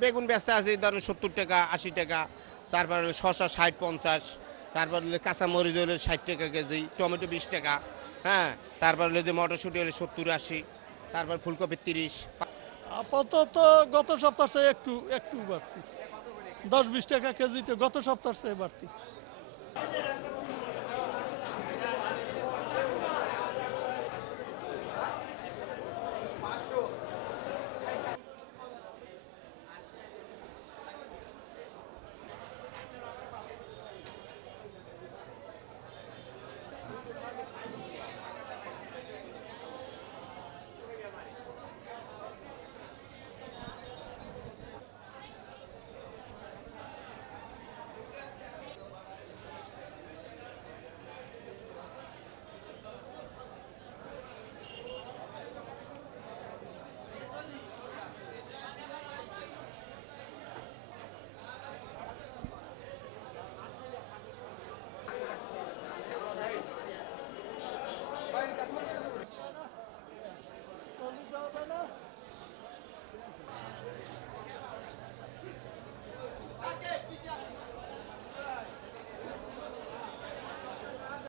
বেগুন ব্যস্ত আছে ধরেন 70 টাকা 80 টাকা, তারপর হলো শসা 60-50, তারপর হলো কাঁচামরিচ হলো 60 টাকা কেজি, টমেটো 20 টাকা, হ্যাঁ, তারপর হলো যে মটরশুঁটি হলো 70-80, তারপর ফুলকপি 30। আপাতত গত সপ্তাহ চেয়ে একটু একটু বাড়তি, 10-20 টাকা কেজিতে গত সপ্তাহ চেয়ে বাড়তি।